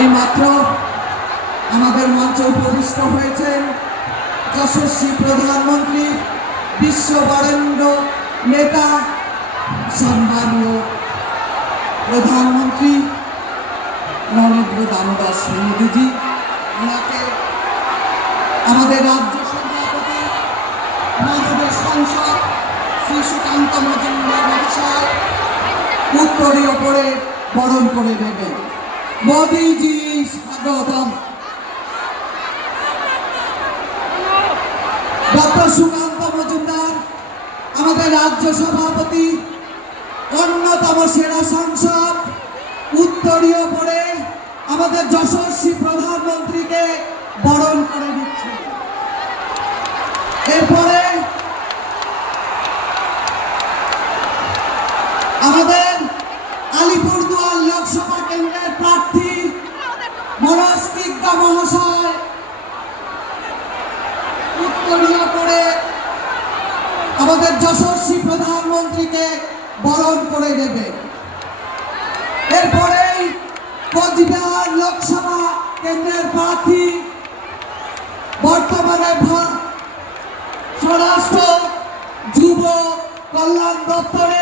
এইমাত্র আমাদের মঞ্চে উপবিষ্ট হয়েছেন যশস্বী প্রধানমন্ত্রী, বিশ্ব বরেণ্য নেতা, সম্মানীয় প্রধানমন্ত্রী নরেন্দ্র দামোদর মোদীজি। ওনাকে আমাদের রাজ্য সভাপতি মাননীয় সাংসদ শ্রী সুকান্ত মজুমদার মহাশয় উত্তরীয় পরে বরণ করে নেবেন। মোদীজি স্বাগতম। ডক্টর সুকান্ত মজুমদার আমাদের রাজ্য সভাপতি, অন্যতম সেরা সাংসদ, উত্তরীয় পরে আমাদের যশস্বী প্রধানমন্ত্রীকে বরণ করে দিচ্ছে। এরপরে আমাদের আলিপুরদুয়ার লোকসভা কেন্দ্রের প্রার্থী মনোজ তিগ্গা মহাশয় উত্তরীয় করে আমাদের যশস্বী প্রধানমন্ত্রীকে বরণ করে দেবে। এরপরেই কোচবিহার লোকসভা কেন্দ্রের প্রার্থী, বর্তমানে স্বরাষ্ট্র যুব কল্যাণ দপ্তরে